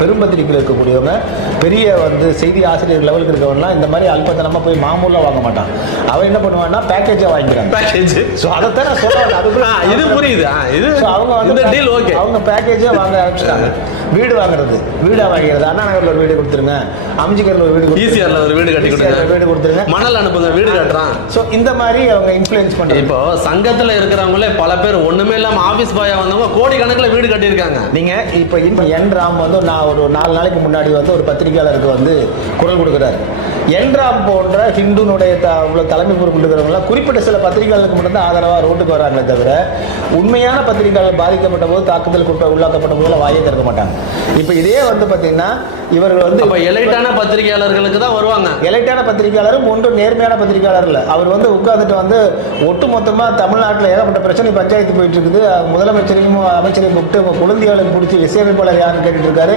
பெரும் பத்திரிகையில் இருக்கக்கூடியவங்க, பெரிய வந்து செய்தி ஆசிரியர் லெவலுக்கு இருக்கவங்கலாம் இந்த மாதிரி அல்பத்தனமாக போய் மாமூலாக வாங்க மாட்டான். அவன் என்ன பண்ணுவான்னா பேக்கேஜாக வாங்கிக்கிறான். பேக்கேஜ். ஸோ அதைத்தான் நான் சொல்லுவேன். இது புரியுது. இது அவங்க வந்து டீல் ஓகே. அவங்க பேக்கேஜே வாங்க ஆரம்பிச்சிட்டாங்க. வீடு வாங்குறது, வீடா வாங்கிறது, அண்ணா நகர்ல ஒரு வீடு கொடுத்துருங்க, அம்ஜிகர்ல ஒரு வீடு, ஈசிஆர்ல ஒரு வீடு கட்டி கொடுங்க, வீடு கொடுத்துருங்க, மணல் அனுப்புங்க, வீடு கட்டுறான். ஸோ இந்த மாதிரி அவங்க இன்ஃப்ளூயன்ஸ் பண்றாங்க. இப்போ சங்கத்துல இருக்கிறவங்களே பல பேர் ஒண்ணுமே இல்லாம ஆபீஸ் பாயா வந்தவங்க கோடி கணக்குல வீடு கட்டியிருக்காங்க. நீங்க இப்போ என் ராம் வந்து நான் ஒரு 4 நாளைக்கு முன்னாடி வந்து ஒரு பத்திரிகையாளருக்கு வந்து குரல் கொடுக்குறாரு. என் ராம் போன்ற ஹிந்துனுடைய தலைமை பொறுப்பு இருக்கிறவங்களாம் குறிப்பிட்ட சில பத்திரிகையாளருக்கு மட்டும்தான் ஆதரவாக ரோட்டுக்கு வராங்களே தவிர உண்மையான பத்திரிகையாளர் பாதிக்கப்பட்ட போது, தாக்குதல் உள்ளாக்கப்பட்ட போது வாயை திறக்க மாட்டாங்க. இப்போ இதே வந்து பார்த்தீங்கன்னா இவர்கள் வந்து எலைட்டான பத்திரிகையாளர்களுக்கு தான் வருவாங்க. எலைட்டான பத்திரிகையாளரும் ஒன்று நேர்மையான பத்திரிகையாளர் இல்லை. அவர் வந்து உட்கார்ந்துட்டு வந்து ஒட்டு மொத்தமாக தமிழ்நாட்டில் ஏகப்பட்ட பிரச்சனை பஞ்சாயத்து போயிட்டு இருக்குது, முதலமைச்சரையும் அமைச்சரையும் கூப்பிட்டு குழந்தைகளுக்கு பிடிச்சி இசையமைப்பாளர் யாருன்னு கேட்டுட்டு இருக்காரு.